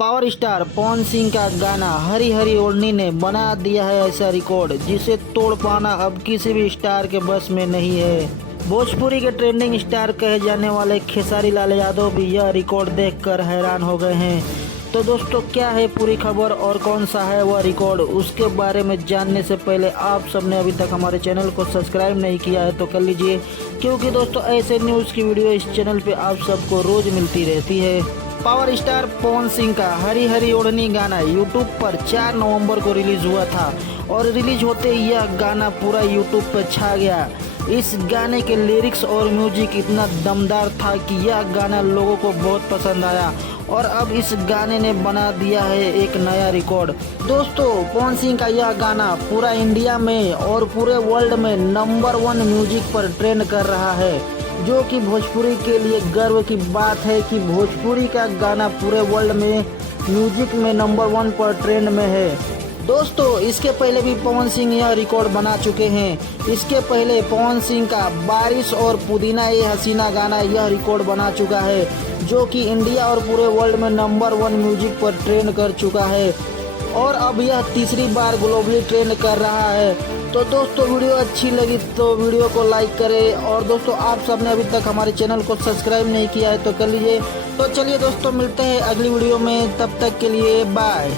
Power star Pawan Singh का गाना हरी हरी ओढ़नी ने बना दिया है ऐसा रिकॉर्ड जिसे तोड़ पाना अब किसी भी स्टार के बस में नहीं है। भोजपुरी के ट्रेंडिंग स्टार कहे जाने वाले खेसारी लाल यादव भी यह रिकॉर्ड देखकर हैरान हो गए हैं। तो दोस्तों, क्या है पूरी खबर और कौन सा है वह रिकॉर्ड, उसके बारे में जानने से पहले आप सबने अभी तक हमारे चैनल को सब्सक्राइब नहीं किया है तो कर लीजिए, क्योंकि दोस्तों ऐसे न्यूज़ की वीडियो इस चैनल पे आप सबको रोज मिलती रहती है। पावर स्टार पवन सिंह का हरी हरी ओढ़नी गाना यूट्यूब पर 4 नवंबर को रिलीज हुआ था और रिलीज होते ही यह गाना पूरा यूट्यूब पर छा गया। इस गाने के लिरिक्स और म्यूजिक इतना दमदार था कि यह गाना लोगों को बहुत पसंद आया और अब इस गाने ने बना दिया है एक नया रिकॉर्ड। दोस्तों, पवन सिंह का यह गाना पूरा इंडिया में और पूरे वर्ल्ड में नंबर 1 म्यूजिक पर ट्रेंड कर रहा है, जो कि भोजपुरी के लिए गर्व की बात है कि भोजपुरी का गाना पूरे वर्ल्ड में म्यूजिक में नंबर 1 पर ट्रेंड में है। दोस्तों, इसके पहले भी पवन सिंह यह रिकॉर्ड बना चुके हैं। इसके पहले पवन सिंह का बारिश और पुदीना ये हसीना गाना यह रिकॉर्ड बना चुका है, जो कि इंडिया और पूरे वर्ल्ड में नंबर 1 म्यूजिक पर ट्रेंड कर चुका है और अब यह तीसरी बार ग्लोबली ट्रेंड कर रहा है। तो दोस्तों, वीडियो अच्छी लगी तो वीडियो को लाइक करें और दोस्तों आप सबने अभी तक हमारे चैनल को सब्सक्राइब नहीं किया है तो कर लीजिए। तो चलिए दोस्तों, मिलते हैं अगली वीडियो में, तब तक के लिए बाय।